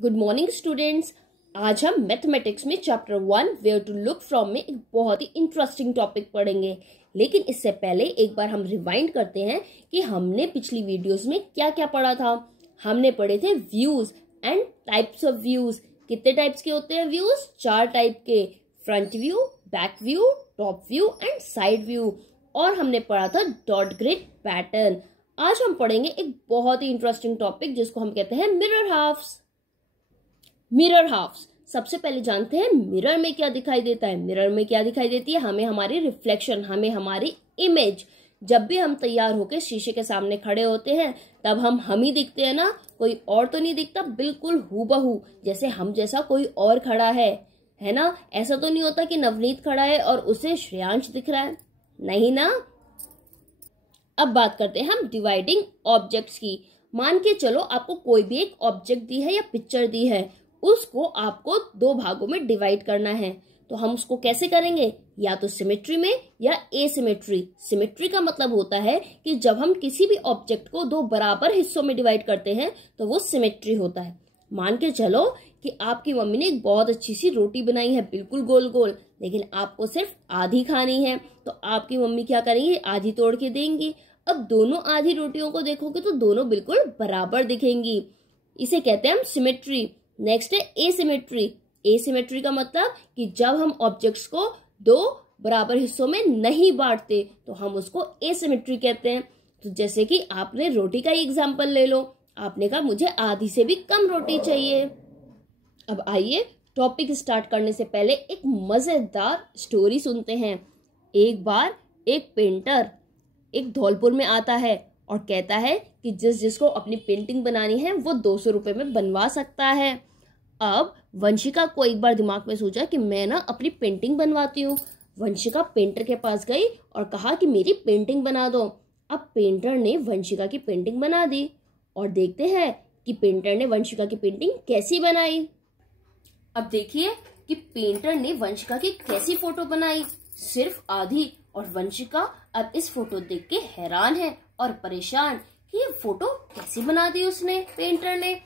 Good morning students. आज हम mathematics में chapter 1 where to look from में एक बहुत ही इंटरेस्टिंग टॉपिक पढ़ेंगे। लेकिन इससे पहले एक बार हम रिवाइंड करते हैं कि हमने पिछली वीडियोस में क्या क्या पढ़ा था। हमने पढ़े थे views and types of views. कितने टाइप्स के होते हैं व्यूज? 4 टाइप के, front view, back view, top view and side view. और हमने पढ़ा था डॉट ग्रिड पैटर्न। आज हम पढ़ेंगे एक बहुत ही इंटरेस्टिंग टॉपिक जिसको हम कहते हैं मिरर हाफ्स। Mirror halves. सबसे पहले जानते हैं मिरर में क्या दिखाई देता है। मिरर में क्या दिखाई देती है? हमें हमारी रिफ्लेक्शन, हमें हमारी इमेज। जब भी हम तैयार होकर शीशे के सामने खड़े होते हैं तब हम ही दिखते हैं ना, कोई और तो नहीं दिखता, बिल्कुल हूबहू जैसे हम जैसा कोई और खड़ा है ना। ऐसा तो नहीं होता कि नवनीत खड़ा है और उसे श्रेयांश दिख रहा है, नहीं ना। अब बात करते हैं हम डिवाइडिंग ऑब्जेक्ट्स की। मान के चलो आपको कोई भी एक ऑब्जेक्ट दी है या पिक्चर दी है, उसको आपको 2 भागों में डिवाइड करना है। तो हम उसको कैसे करेंगे? या तो सिमेट्री में या एसिमेट्री। सिमेट्री का मतलब होता है कि जब हम किसी भी ऑब्जेक्ट को 2 बराबर हिस्सों में डिवाइड करते हैं तो वो सिमेट्री होता है। मान के चलो कि आपकी मम्मी ने एक बहुत अच्छी सी रोटी बनाई है, बिल्कुल गोल गोल, लेकिन आपको सिर्फ आधी खानी है। तो आपकी मम्मी क्या करेंगी? आधी तोड़ के देंगी। अब दोनों आधी रोटियों को देखोगे तो दोनों बिल्कुल बराबर दिखेंगी। इसे कहते हैं हम सिमेट्री। नेक्स्ट है एसिमेट्री। एसिमेट्री का मतलब कि जब हम ऑब्जेक्ट्स को 2 बराबर हिस्सों में नहीं बांटते तो हम उसको एसिमेट्री कहते हैं। तो जैसे कि आपने रोटी का ही एग्जांपल ले लो, आपने कहा मुझे आधी से भी कम रोटी चाहिए। अब आइए टॉपिक स्टार्ट करने से पहले एक मजेदार स्टोरी सुनते हैं। एक बार एक पेंटर एक धौलपुर में आता है और कहता है कि जिसको अपनी पेंटिंग बनानी है वो 200 रुपये में बनवा सकता है। अब वंशिका को एक बार दिमाग में सोचा कि मैं ना अपनी पेंटिंग बनवाती हूँ। वंशिका पेंटर के पास गई और कहा कि मेरी पेंटिंग बना दो। अब पेंटर ने वंशिका की पेंटिंग बना दी और देखते हैं कि पेंटर ने वंशिका की पेंटिंग कैसी बनाई। अब देखिए कि पेंटर ने वंशिका की कैसी फोटो बनाई, सिर्फ आधी। और वंशिका अब इस फोटो देख के हैरान है और परेशान कि ये फोटो कैसी बना दी उसने, पेंटर ने।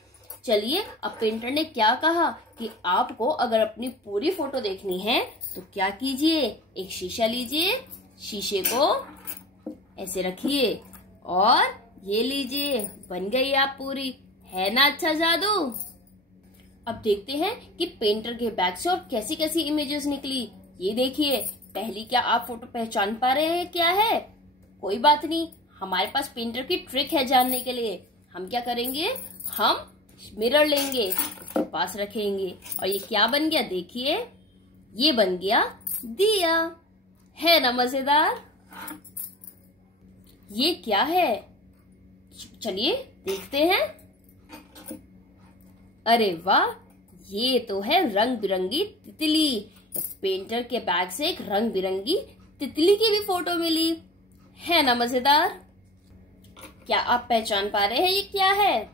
चलिए अब पेंटर ने क्या कहा कि आपको अगर अपनी पूरी फोटो देखनी है तो क्या कीजिए, एक शीशा लीजिए, शीशे को ऐसे रखिए और ये लीजिए, बन गई आप पूरी। है ना अच्छा जादू। अब देखते हैं कि पेंटर के बैग से और कैसी कैसी इमेजेस निकली। ये देखिए, पहली क्या आप फोटो पहचान पा रहे हैं क्या है? कोई बात नहीं, हमारे पास पेंटर की ट्रिक है जानने के लिए। हम क्या करेंगे, हम मिरर लेंगे, उसके पास रखेंगे और ये क्या बन गया? देखिए, ये बन गया दिया। है ना मजेदार। ये क्या है? चलिए देखते हैं। अरे वाह, ये तो है रंग बिरंगी तितली। तो पेंटर के बैग से एक रंग बिरंगी तितली की भी फोटो मिली। है ना मजेदार। क्या आप पहचान पा रहे हैं ये क्या है?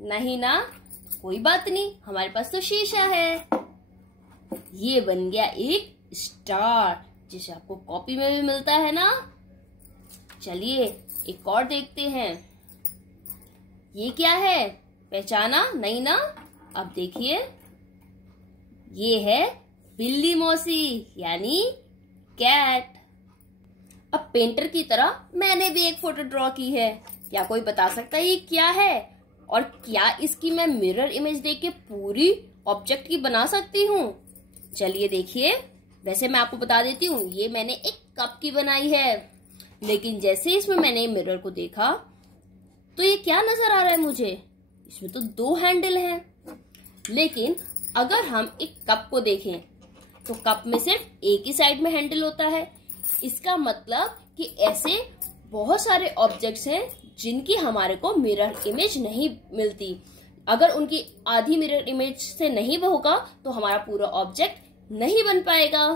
नहीं ना, कोई बात नहीं, हमारे पास तो शीशा है। ये बन गया एक स्टार, जिसे आपको कॉपी में भी मिलता है ना। चलिए एक और देखते हैं। ये क्या है? पहचाना नहीं ना? अब देखिए, ये है बिल्ली मौसी यानी कैट। अब पेंटर की तरह मैंने भी एक फोटो ड्रॉ की है। क्या कोई बता सकता है ये क्या है? और क्या इसकी मैं मिरर इमेज देख के पूरी ऑब्जेक्ट की बना सकती हूँ? चलिए देखिए। वैसे मैं आपको बता देती हूँ, ये मैंने एक कप की बनाई है, लेकिन जैसे इसमें मैंने मिरर को देखा तो ये क्या नजर आ रहा है मुझे? इसमें तो 2 हैंडल हैं। लेकिन अगर हम एक कप को देखें तो कप में सिर्फ एक ही साइड में हैंडल होता है। इसका मतलब कि ऐसे बहुत सारे ऑब्जेक्ट्स हैं जिनकी हमारे को मिरर इमेज नहीं मिलती। अगर उनकी आधी मिरर इमेज से नहीं होगा तो हमारा पूरा ऑब्जेक्ट नहीं बन पाएगा।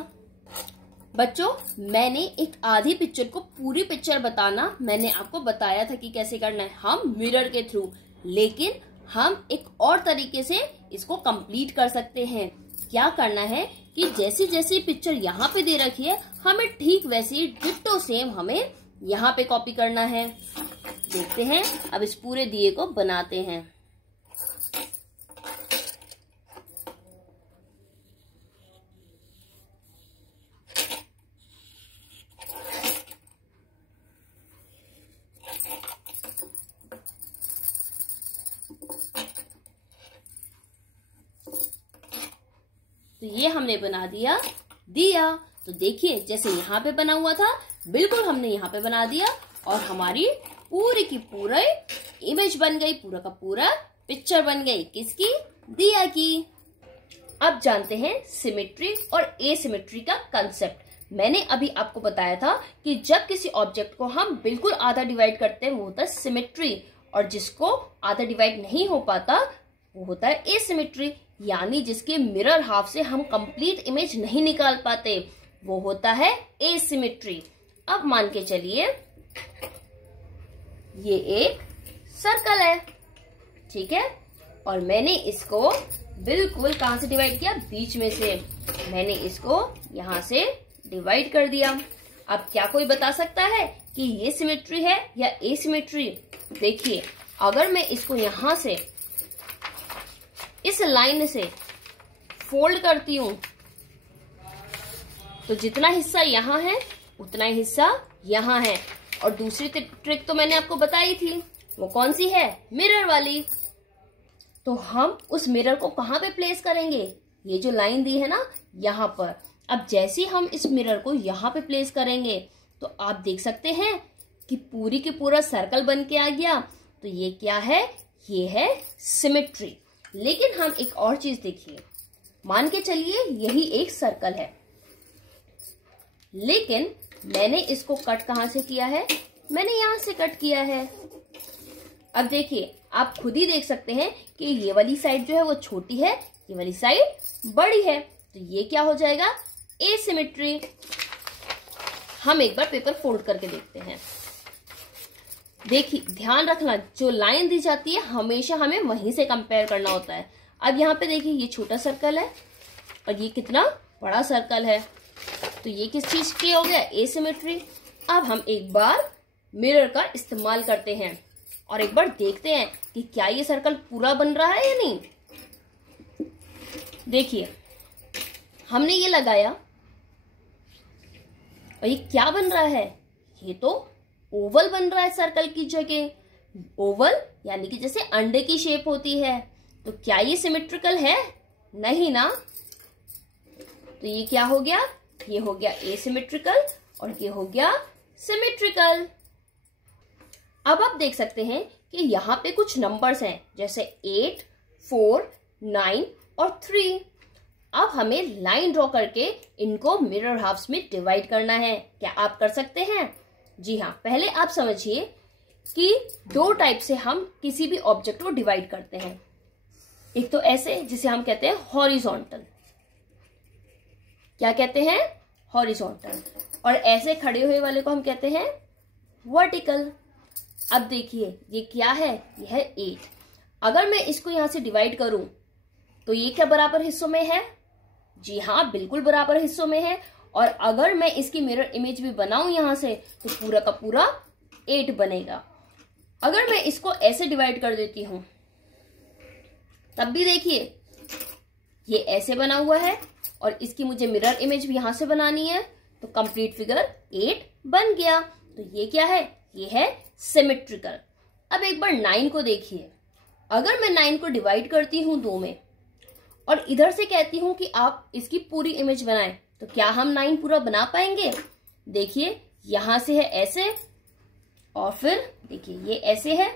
बच्चों, मैंने एक आधी पिक्चर को पूरी पिक्चर बताना मैंने आपको बताया था कि कैसे करना है, हम मिरर के थ्रू। लेकिन हम एक और तरीके से इसको कंप्लीट कर सकते हैं। क्या करना है कि जैसी जैसी पिक्चर यहाँ पे दे रखी है, हमें ठीक वैसी डिट्टो सेम हमें यहाँ पे कॉपी करना है। देखते हैं, अब इस पूरे दिए को बनाते हैं। तो ये हमने बना दिया दिया। तो देखिए जैसे यहाँ पे बना हुआ था बिल्कुल हमने यहाँ पे बना दिया और हमारी पूरी की पूरी इमेज बन गई, पूरा का पूरा पिक्चर बन गई। किसकी? दिया की। अब जानते हैं सिमेट्री और एसिमेट्री का कंसेप्ट। मैंने अभी आपको बताया था कि जब किसी ऑब्जेक्ट को हम बिल्कुल आधा डिवाइड करते हैं वो होता है सिमेट्री, और जिसको आधा डिवाइड नहीं हो पाता वो होता है एसिमेट्री, यानी जिसके मिरर हाफ से हम कंप्लीट इमेज नहीं निकाल पाते वो होता है एसिमेट्री। अब मान के चलिए ये एक सर्कल है, ठीक है, और मैंने इसको बिल्कुल कहां से डिवाइड किया? बीच में से। मैंने इसको यहां से डिवाइड कर दिया। अब क्या कोई बता सकता है कि ये सिमेट्री है या एसिमेट्री? देखिए अगर मैं इसको यहां से इस लाइन से फोल्ड करती हूं तो जितना हिस्सा यहां है उतना ही हिस्सा यहां है। और दूसरी ट्रिक तो मैंने आपको बताई थी, वो कौन सी है? मिरर वाली। तो हम उस मिरर को कहां पे प्लेस करेंगे? ये जो लाइन दी है ना यहां पर। अब जैसे हम इस मिरर को यहां पे प्लेस करेंगे तो आप देख सकते हैं कि पूरी की पूरा सर्कल बन के आ गया। तो ये क्या है? ये है सिमेट्री। लेकिन हम एक और चीज देखिए, मान के चलिए यही एक सर्कल है, लेकिन मैंने इसको कट कहां से किया है? मैंने यहां से कट किया है। अब देखिए आप खुद ही देख सकते हैं कि ये वाली साइड जो है वो छोटी है, ये वाली साइड बड़ी है। तो ये क्या हो जाएगा? एसिमेट्री। हम एक बार पेपर फोल्ड करके देखते हैं। देखिए ध्यान रखना, जो लाइन दी जाती है हमेशा हमें वहीं से कंपेयर करना होता है। अब यहाँ पे देखिए ये छोटा सर्कल है और ये कितना बड़ा सर्कल है, तो ये किस चीज की हो गया? एसिमेट्री। अब हम एक बार मिरर का इस्तेमाल करते हैं और एक बार देखते हैं कि क्या ये सर्कल पूरा बन रहा है या नहीं। देखिए हमने ये लगाया और ये क्या बन रहा है? ये तो ओवल बन रहा है सर्कल की जगह। ओवल यानी कि जैसे अंडे की शेप होती है। तो क्या ये सिमेट्रिकल है? नहीं ना। तो ये क्या हो गया? ये हो गया एसिमेट्रिकल और ये हो गया सिमेट्रिकल। अब आप देख सकते हैं कि यहाँ पे कुछ नंबर्स हैं जैसे 8, 4, 9 और 3। अब हमें लाइन ड्रॉ करके इनको मिरर हाफ्स में डिवाइड करना है। क्या आप कर सकते हैं? जी हाँ। पहले आप समझिए कि दो टाइप से हम किसी भी ऑब्जेक्ट को डिवाइड करते हैं। एक तो ऐसे जिसे हम कहते हैं हॉरिजॉन्टल। क्या कहते हैं? हॉरिजॉन्टल। और ऐसे खड़े हुए वाले को हम कहते हैं वर्टिकल। अब देखिए ये क्या है? ये है 8। अगर मैं इसको यहां से डिवाइड करूं तो ये क्या बराबर हिस्सों में है? जी हाँ, बिल्कुल बराबर हिस्सों में है। और अगर मैं इसकी मिरर इमेज भी बनाऊं यहां से तो पूरा का पूरा 8 बनेगा। अगर मैं इसको ऐसे डिवाइड कर देती हूं तब भी देखिए ये ऐसे बना हुआ है और इसकी मुझे मिरर इमेज भी यहां से बनानी है, तो कंप्लीट फिगर 8 बन गया। तो ये क्या है? ये है सिमेट्रिकल। अब एक बार 9 को देखिए। अगर मैं 9 को डिवाइड करती हूं 2 में और इधर से कहती हूं कि आप इसकी पूरी इमेज बनाएं, तो क्या हम 9 पूरा बना पाएंगे? देखिए यहां से है ऐसे और फिर देखिए ये ऐसे है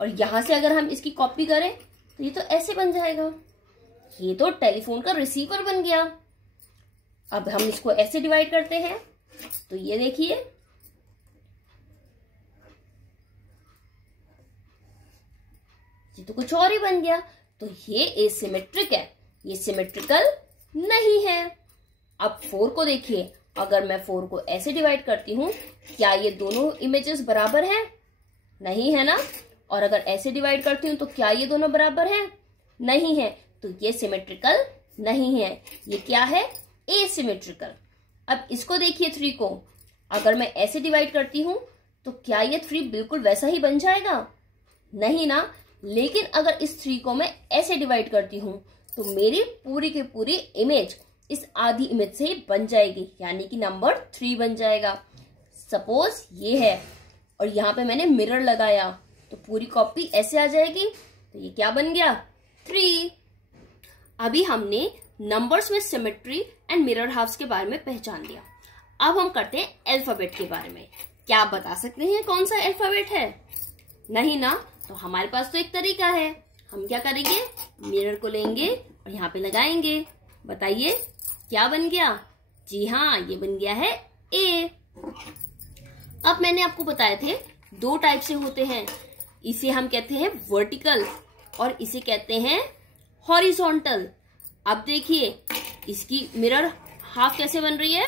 और यहां से अगर हम इसकी कॉपी करें तो ये तो ऐसे बन जाएगा। ये तो टेलीफोन का रिसीवर बन गया। अब हम इसको ऐसे डिवाइड करते हैं तो ये देखिए ये तो कुछ और ही बन गया। तो ये एसिमेट्रिक है, ये सिमेट्रिकल नहीं है। अब 4 को देखिए। अगर मैं 4 को ऐसे डिवाइड करती हूं, क्या ये दोनों इमेजेस बराबर हैं? नहीं है ना। और अगर ऐसे डिवाइड करती हूं तो क्या ये दोनों बराबर हैं? नहीं है। तो ये सिमेट्रिकल नहीं है। ये क्या है? एसिमेट्रिकल। अब इसको देखिए 3 को। अगर मैं ऐसे डिवाइड करती हूं तो क्या ये 3 बिल्कुल वैसा ही बन जाएगा? नहीं ना। लेकिन अगर इस 3 को मैं ऐसे डिवाइड करती हूं तो मेरी पूरी की पूरी इमेज इस आधी इमेज से ही बन जाएगी, यानी कि नंबर 3 बन जाएगा। सपोज ये है और यहाँ पे मैंने मिरर लगाया तो पूरी कॉपी ऐसे आ जाएगी। तो ये क्या बन गया? 3। अभी हमने नंबर्स में सिमेट्री एंड मिरर हाफ्स के बारे में पहचान लिया। अब हम करते हैं अल्फाबेट के बारे में। क्या आप बता सकते हैं कौन सा अल्फाबेट है? नहीं ना? तो हमारे पास तो एक तरीका है। हम क्या करेंगे, मिरर को लेंगे और यहाँ पे लगाएंगे। बताइए क्या बन गया? जी हाँ, ये बन गया है ए। अब मैंने आपको बताए थे दो टाइप से होते हैं। इसे हम कहते हैं वर्टिकल और इसे कहते हैं हॉरिजॉन्टल। अब देखिए इसकी मिरर हाफ कैसे बन रही है?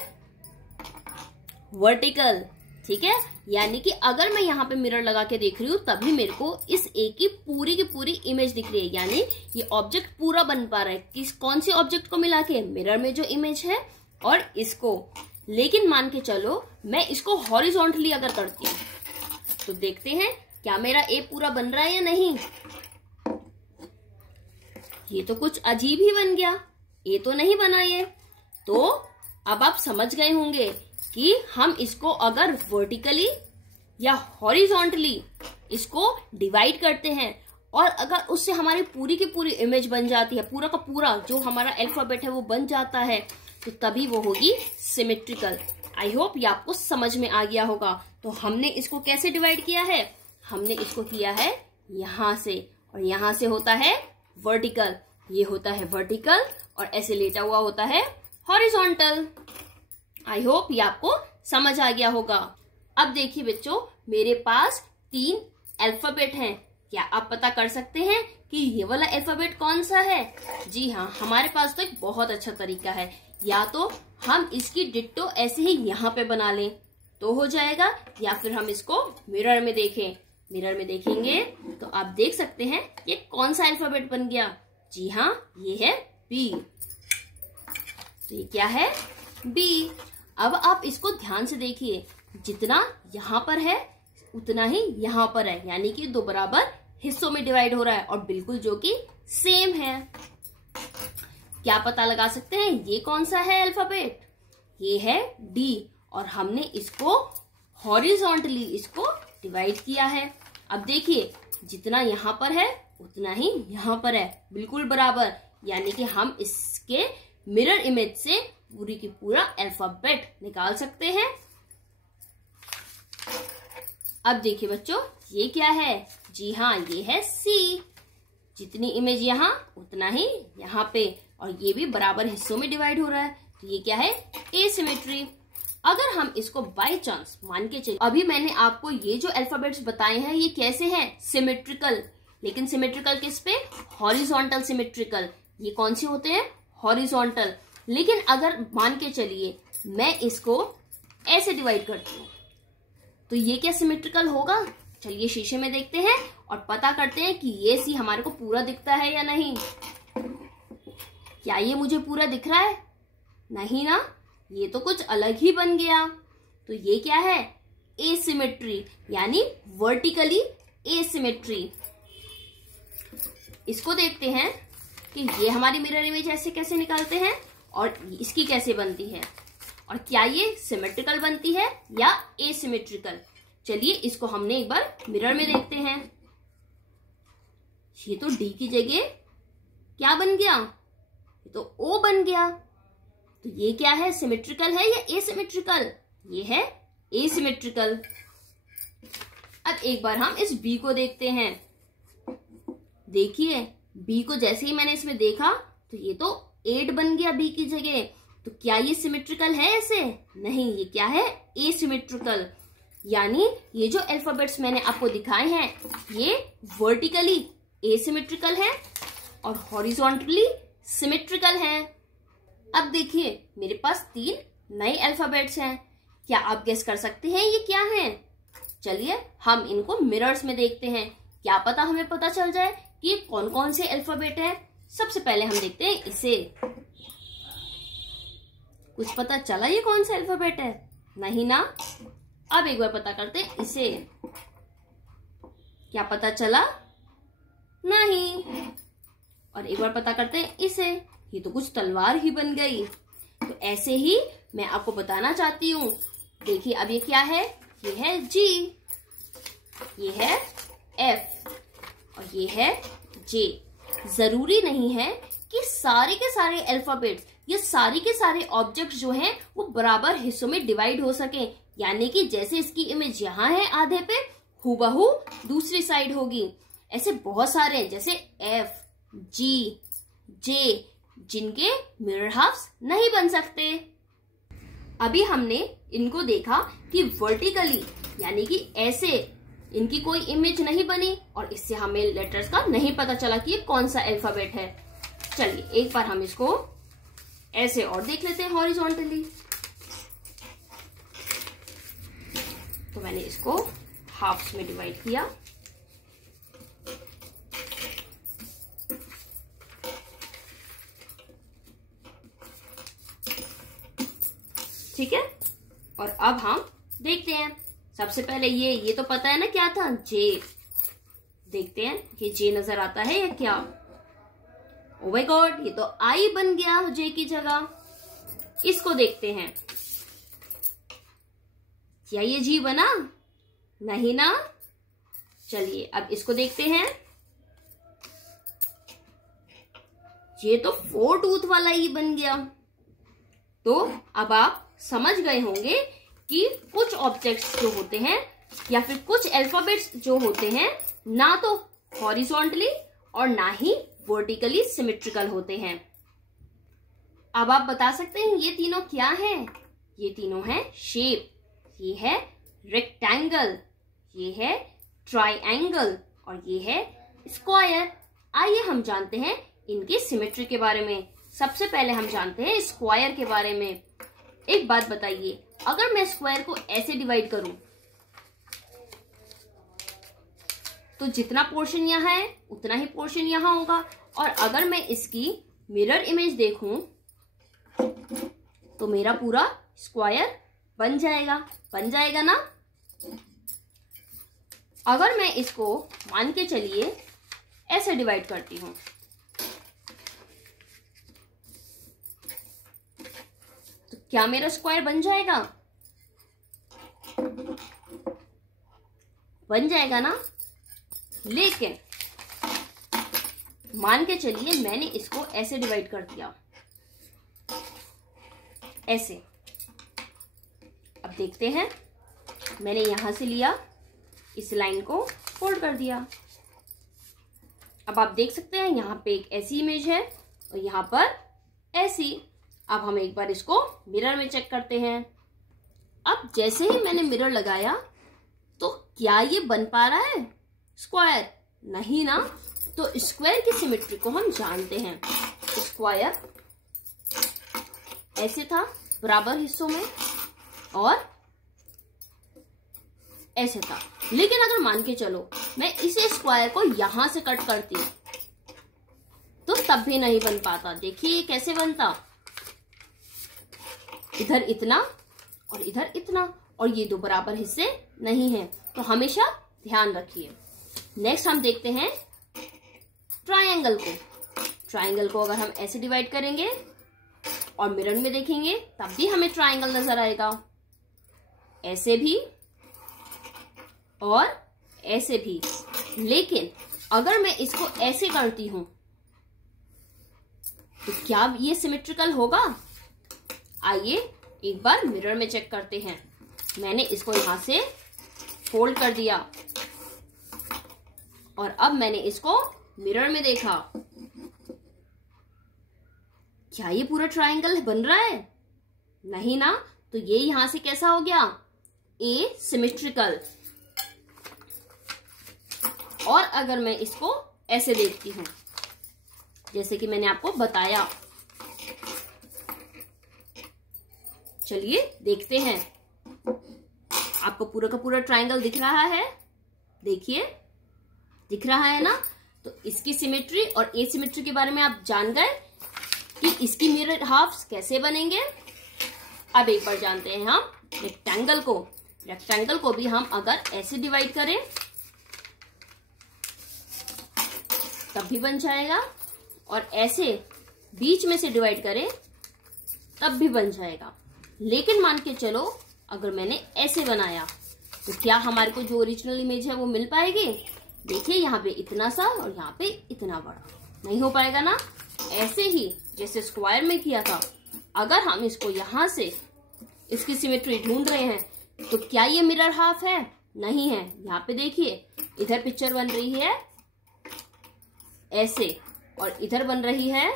वर्टिकल। ठीक है, यानी कि अगर मैं यहाँ पे मिरर लगा के देख रही हूँ तभी मेरे को इस ए की पूरी इमेज दिख रही है, यानी ये ऑब्जेक्ट पूरा बन पा रहा है। कौन सी ऑब्जेक्ट को मिला के? मिरर में जो इमेज है और इसको। लेकिन मान के चलो मैं इसको हॉरिजॉन्टली अगर करती हूँ तो देखते हैं क्या मेरा ए पूरा बन रहा है या नहीं। ये तो कुछ अजीब ही बन गया, ए तो नहीं बना ये। तो अब आप समझ गए होंगे कि हम इसको अगर वर्टिकली या हॉरिजॉन्टली इसको डिवाइड करते हैं और अगर उससे हमारी पूरी की पूरी इमेज बन जाती है, पूरा का पूरा जो हमारा अल्फाबेट है वो बन जाता है, तो तभी वो होगी सिमेट्रिकल। आई होप ये आपको समझ में आ गया होगा। तो हमने इसको कैसे डिवाइड किया है? हमने इसको किया है यहां से, और यहां से होता है वर्टिकल, ये होता है वर्टिकल, और ऐसे लेटा हुआ होता है हॉरिजॉन्टल। आई होप ये आपको समझ आ गया होगा। अब देखिए बच्चों, मेरे पास 3 अल्फाबेट हैं। क्या आप पता कर सकते हैं कि ये वाला अल्फाबेट कौन सा है? जी हाँ, हमारे पास तो एक बहुत अच्छा तरीका है। या तो हम इसकी डिट्टो ऐसे ही यहाँ पे बना लें तो हो जाएगा, या फिर हम इसको मिरर में देखें। मिरर में देखेंगे तो आप देख सकते हैं ये कौन सा अल्फाबेट बन गया। जी हाँ, ये है बी। तो ये क्या है? बी। अब आप इसको ध्यान से देखिए, जितना यहाँ पर है उतना ही यहाँ पर है, यानी कि 2 बराबर हिस्सों में डिवाइड हो रहा है, और बिल्कुल जो कि सेम है। क्या पता लगा सकते हैं ये कौन सा है अल्फाबेट? ये है डी, और हमने इसको हॉरिजॉन्टली इसको डिवाइड किया है। अब देखिए जितना यहाँ पर है उतना ही यहाँ पर है, बिल्कुल बराबर, यानी कि हम इसके मिरर इमेज से पूरी की पूरा अल्फाबेट निकाल सकते हैं। अब देखिए बच्चों, ये क्या है? जी हाँ, ये है सी। जितनी इमेज यहाँ उतना ही यहाँ पे, और ये भी बराबर हिस्सों में डिवाइड हो रहा है, तो ये क्या है? एसिमेट्री। अगर हम इसको बाय चांस मान के चलिए, अभी मैंने आपको ये जो अल्फाबेट्स बताए हैं ये कैसे हैं? सिमेट्रिकल। लेकिन सिमेट्रिकल किस पे? Horizontal symmetrical. ये कौन से होते हैं? हॉरिजॉन्टल। लेकिन अगर मान के चलिए मैं इसको ऐसे डिवाइड करती हूँ तो ये क्या सिमेट्रिकल होगा? चलिए शीशे में देखते हैं और पता करते हैं कि ये सी हमारे को पूरा दिखता है या नहीं। क्या ये मुझे पूरा दिख रहा है? नहीं ना, ये तो कुछ अलग ही बन गया। तो ये क्या है? एसिमेट्री, यानी वर्टिकली एसिमेट्री। इसको देखते हैं कि ये हमारी मिरर इमेज ऐसे कैसे निकालते हैं और इसकी कैसे बनती है, और क्या ये सिमेट्रिकल बनती है या एसिमेट्रिकल। चलिए इसको हमने एक बार मिरर में देखते हैं। ये तो डी की जगह क्या बन गया? ये तो ओ बन गया। तो ये क्या है? सिमेट्रिकल है या एसिमेट्रिकल? ये है एसिमेट्रिकल। अब एक बार हम इस बी को देखते हैं। देखिए बी को जैसे ही मैंने इसमें देखा तो ये तो 8 बन गया बी की जगह। तो क्या ये सिमेट्रिकल है ऐसे? नहीं, ये क्या है? एसिमेट्रिकल। यानी ये जो अल्फाबेट्स मैंने आपको दिखाए हैं ये वर्टिकली एसिमेट्रिकल है और हॉरिजॉन्टली सिमेट्रिकल है। अब देखिए मेरे पास 3 नए अल्फाबेट्स हैं। क्या आप गेस कर सकते हैं ये क्या हैं? चलिए हम इनको मिरर्स में देखते हैं, क्या पता हमें पता चल जाए कि ये कौन कौन से अल्फाबेट है। सबसे पहले हम देखते हैं इसे। कुछ पता चला ये कौन सा अल्फाबेट है? नहीं ना। अब एक बार पता करते हैं इसे। क्या पता चला? नहीं। और एक बार पता करते हैं इसे। ये तो कुछ तलवार ही बन गई। तो ऐसे ही मैं आपको बताना चाहती हूँ। देखिए अब ये क्या है? ये है जी, ये है एफ और ये है जे। जरूरी नहीं है कि सारे के सारे अल्फाबेट्स, ये सारी के सारे ऑब्जेक्ट्स जो हैं वो बराबर हिस्सों में डिवाइड हो सके। यानी कि जैसे इसकी इमेज यहाँ है आधे पे, हूबहू दूसरी साइड होगी। ऐसे बहुत सारे हैं, जैसे F, G, J, जिनके मिरर हाफ्स नहीं बन सकते। अभी हमने इनको देखा कि वर्टिकली यानी कि ऐसे इनकी कोई इमेज नहीं बनी और इससे हमें लेटर्स का नहीं पता चला कि ये कौन सा अल्फाबेट है। चलिए एक बार हम इसको ऐसे और देख लेते हैं हॉरिजॉन्टली। तो मैंने इसको हाफ्स में डिवाइड किया। ठीक है, और अब हम देखते हैं। सबसे पहले ये तो पता है ना क्या था, जे। देखते हैं ये जे नजर आता है या क्या। ओ माय गॉड, ये तो आई बन गया जे की जगह। इसको देखते हैं, क्या ये जी बना? नहीं ना। चलिए अब इसको देखते हैं। ये तो 4 टूथ वाला ई बन गया। तो अब आप समझ गए होंगे कि कुछ ऑब्जेक्ट्स जो होते हैं या फिर कुछ अल्फाबेट्स जो होते हैं ना तो हॉरिजॉन्टली और ना ही वर्टिकली सिमेट्रिकल होते हैं। अब आप बता सकते हैं ये तीनों क्या हैं? ये तीनों हैं शेप। ये है रेक्टेंगल, ये है ट्राइएंगल और ये है स्क्वायर। आइए हम जानते हैं इनकी सिमेट्री के बारे में। सबसे पहले हम जानते हैं स्क्वायर के बारे में। एक बात बताइए, अगर मैं स्क्वायर को ऐसे डिवाइड करूं तो जितना पोर्शन यहाँ है उतना ही पोर्शन यहाँ होगा। और अगर मैं इसकी मिरर इमेज देखूं तो मेरा पूरा स्क्वायर बन जाएगा ना। अगर मैं इसको मान के चलिए ऐसे डिवाइड करती हूं तो क्या मेरा स्क्वायर बन जाएगा? बन जाएगा ना। लेकिन मान के चलिए मैंने इसको ऐसे डिवाइड कर दिया, ऐसे। अब देखते हैं, मैंने यहां से लिया, इस लाइन को फोल्ड कर दिया। अब आप देख सकते हैं यहां पे एक ऐसी इमेज है और यहां पर ऐसी। अब हम एक बार इसको मिरर में चेक करते हैं। अब जैसे ही मैंने मिरर लगाया तो क्या ये बन पा रहा है स्क्वायर? नहीं ना। तो स्क्वायर की सिमेट्री को हम जानते हैं। स्क्वायर ऐसे था बराबर हिस्सों में और ऐसे था। लेकिन अगर मान के चलो मैं इसे स्क्वायर को यहां से कट करती हूं तो तब भी नहीं बन पाता। देखिए ये कैसे बनता, इधर इतना और इधर इतना, और ये दो बराबर हिस्से नहीं हैं। तो हमेशा ध्यान रखिए। नेक्स्ट हम देखते हैं ट्रायंगल को। ट्रायंगल को अगर हम ऐसे डिवाइड करेंगे और मिरर में देखेंगे तब भी हमें ट्रायंगल नजर आएगा, ऐसे भी और ऐसे भी। लेकिन अगर मैं इसको ऐसे करती हूं तो क्या ये सिमेट्रिकल होगा? आइए एक बार मिरर में चेक करते हैं। मैंने इसको यहां से फोल्ड कर दिया और अब मैंने इसको मिरर में देखा। क्या ये पूरा ट्रायंगल बन रहा है? नहीं ना। तो ये यहां से कैसा हो गया? ए सिमेट्रिकल। और अगर मैं इसको ऐसे देखती हूं जैसे कि मैंने आपको बताया, चलिए देखते हैं। आपको पूरा का पूरा ट्रायंगल दिख रहा है? देखिए दिख रहा है ना। तो इसकी सिमेट्री और एसिमेट्री के बारे में आप जान गए कि इसकी मिरर हाफ्स कैसे बनेंगे। अब एक बार जानते हैं हम रेक्टेंगल को। रेक्टेंगल को भी हम अगर ऐसे डिवाइड करें तब भी बन जाएगा, और ऐसे बीच में से डिवाइड करें तब भी बन जाएगा। लेकिन मान के चलो अगर मैंने ऐसे बनाया तो क्या हमारे को जो ओरिजिनल इमेज है वो मिल पाएगी? देखिए यहाँ पे इतना सा और यहाँ पे इतना बड़ा, नहीं हो पाएगा ना। ऐसे ही जैसे स्क्वायर में किया था, अगर हम इसको यहां से इसकी सिमेट्री ढूंढ रहे हैं तो क्या ये मिरर हाफ है? नहीं है। यहाँ पे देखिए, इधर पिक्चर बन रही है ऐसे और इधर बन रही है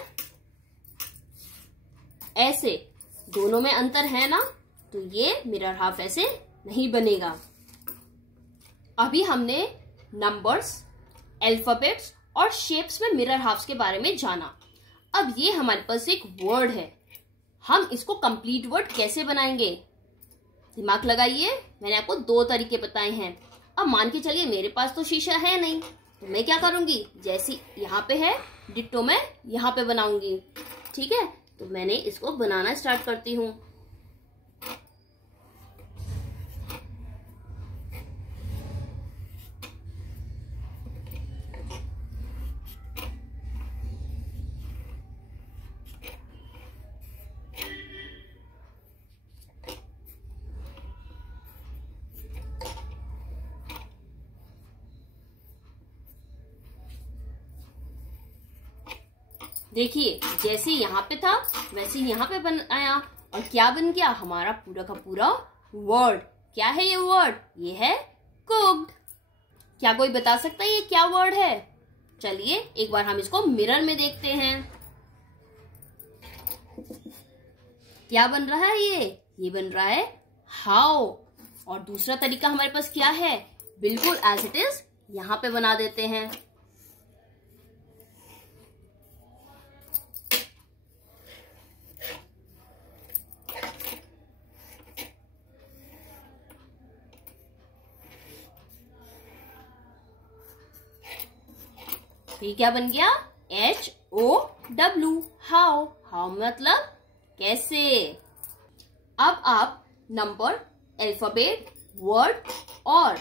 ऐसे, दोनों में अंतर है ना, तो ये मिरर हाफ ऐसे नहीं बनेगा। अभी हमने नंबर्स, अल्फाबेट्स और शेप्स में मिरर हाफ्स के बारे में जाना। अब ये हमारे पास एक वर्ड है, हम इसको कंप्लीट वर्ड कैसे बनाएंगे? दिमाग लगाइए, मैंने आपको 2 तरीके बताए हैं। अब मान के चलिए मेरे पास तो शीशा है नहीं, तो मैं क्या करूंगी, जैसी यहाँ पे है डिट्टो मैं यहाँ पे बनाऊंगी। ठीक है, तो मैंने इसको बनाना स्टार्ट करती हूँ। देखिए, जैसे यहाँ पे था वैसे यहाँ पे बनाया और क्या बन गया, हमारा पूरा का पूरा वर्ड। क्या है ये वर्ड? ये है कुक्ड। क्या कोई बता सकता है ये क्या वर्ड है? चलिए एक बार हम इसको मिरर में देखते हैं। क्या बन रहा है ये बन रहा है हाउ। और दूसरा तरीका हमारे पास क्या है, बिल्कुल एज इट इज यहाँ पे बना देते हैं। ये क्या बन गया, HOW, हाउ। हाउ मतलब कैसे। अब आप नंबर, अल्फाबेट, वर्ड और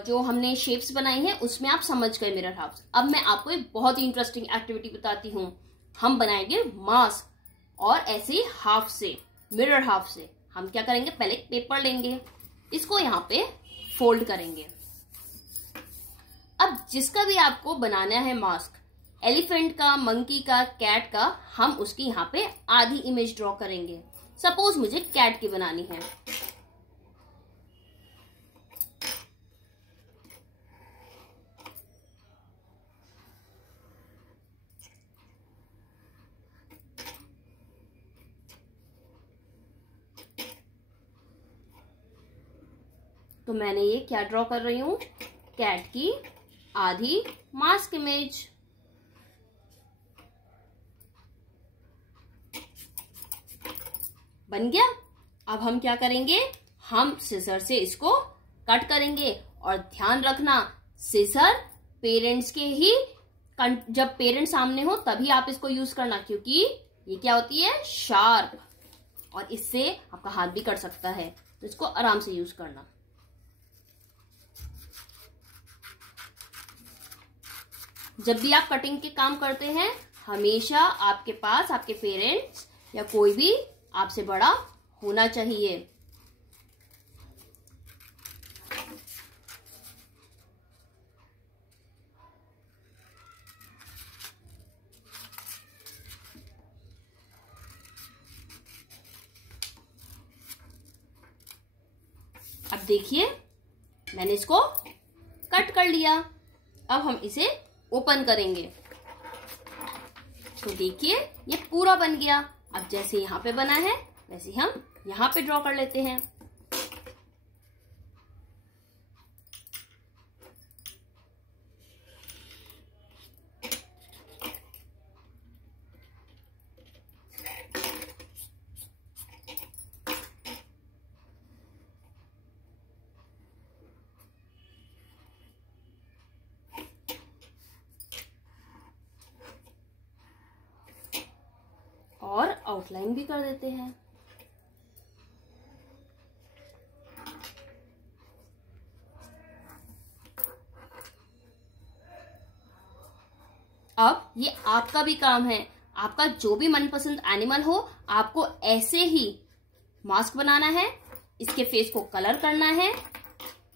जो हमने शेप्स बनाई हैं उसमें आप समझ गए मिरर हाफ्स। अब मैं आपको एक बहुत ही इंटरेस्टिंग एक्टिविटी बताती हूँ। हम बनाएंगे मास्क और ऐसे ही हाफ से, मिरर हाफ से। हम क्या करेंगे, पहले एक पेपर लेंगे, इसको यहाँ पे फोल्ड करेंगे। अब जिसका भी आपको बनाना है मास्क, एलिफेंट का, मंकी का, कैट का, हम उसकी यहाँ पे आधी इमेज ड्रॉ करेंगे। सपोज मुझे कैट की बनानी है। तो मैंने ये क्या ड्रॉ कर रही हूँ, कैट की आधी मास्क इमेज। बन गया। अब हम क्या करेंगे, हम सिजर से इसको कट करेंगे। और ध्यान रखना, सिजर पेरेंट्स के ही, जब पेरेंट्स सामने हो तभी आप इसको यूज करना, क्योंकि ये क्या होती है, शार्प, और इससे आपका हाथ भी कट सकता है, तो इसको आराम से यूज करना। जब भी आप कटिंग के काम करते हैं, हमेशा आपके पास आपके पेरेंट्स या कोई भी आपसे बड़ा होना चाहिए। अब देखिए, मैंने इसको कट कर लिया। अब हम इसे ओपन करेंगे, तो देखिए ये पूरा बन गया। अब जैसे यहाँ पे बना है वैसे हम यहाँ पे ड्रॉ कर लेते हैं। और आउटलाइन भी कर देते हैं। अब ये आपका भी काम है, आपका जो भी मनपसंद एनिमल हो, आपको ऐसे ही मास्क बनाना है, इसके फेस को कलर करना है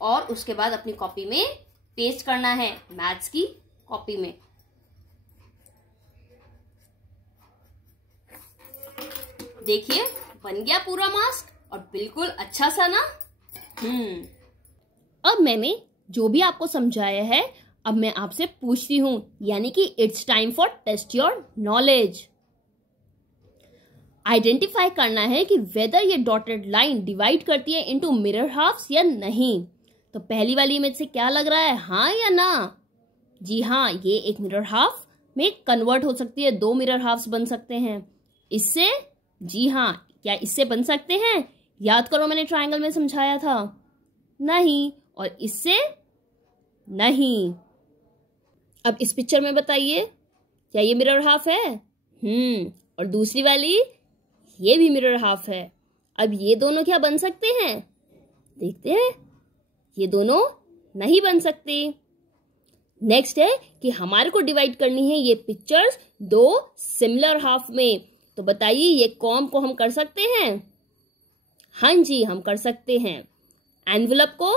और उसके बाद अपनी कॉपी में पेस्ट करना है, मैथ्स की कॉपी में। देखिए बन गया पूरा मास्क और बिल्कुल अच्छा सा ना। अब मैंने जो भी आपको समझाया है, अब मैं आपसे पूछती हूं, यानी कि it's time for test your knowledge. Identify करना है कि वेदर ये डॉटेड लाइन डिवाइड करती है इनटू मिरर हाफ्स या नहीं। तो पहली वाली इमेज से क्या लग रहा है, हाँ या ना? जी हाँ, ये एक मिरर हाफ में कन्वर्ट हो सकती है, 2 मिरर हाफ्स बन सकते हैं इससे। जी हाँ, क्या इससे बन सकते हैं? याद करो मैंने ट्रायंगल में समझाया था, नहीं। और इससे नहीं। अब इस पिक्चर में बताइए, क्या ये मिरर हाफ है? और दूसरी वाली, ये भी मिरर हाफ है। अब ये दोनों क्या बन सकते हैं? देखते हैं, ये दोनों नहीं बन सकते। नेक्स्ट है कि हमारे को डिवाइड करनी है ये पिक्चर्स 2 सिमिलर हाफ में। तो बताइए ये कॉम को हम कर सकते हैं? हाँ जी, हम कर सकते हैं। एनवलप को,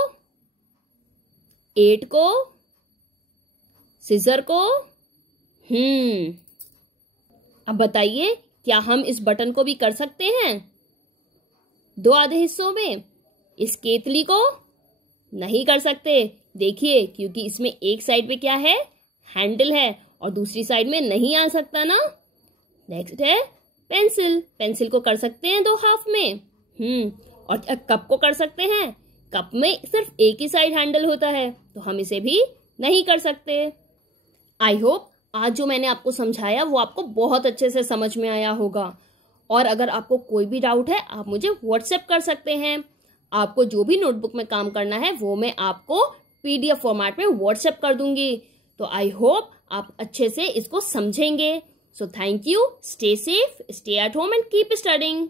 8 को, सिजर को। अब बताइए क्या हम इस बटन को भी कर सकते हैं 2 आधे हिस्सों में? इस केतली को नहीं कर सकते, देखिए, क्योंकि इसमें एक साइड पे क्या है, हैंडल है, और दूसरी साइड में नहीं आ सकता ना। नेक्स्ट है पेंसिल। पेंसिल को कर सकते हैं 2 हाफ में। और कप को कर सकते हैं? कप में सिर्फ एक ही साइड हैंडल होता है, तो हम इसे भी नहीं कर सकते। आई होप आज जो मैंने आपको समझाया वो आपको बहुत अच्छे से समझ में आया होगा। और अगर आपको कोई भी डाउट है, आप मुझे व्हाट्सएप कर सकते हैं। आपको जो भी नोटबुक में काम करना है वो मैं आपको PDF फॉर्मेट में व्हाट्सएप कर दूंगी। तो आई होप आप अच्छे से इसको समझेंगे। So thank you, stay safe, stay at home and keep studying.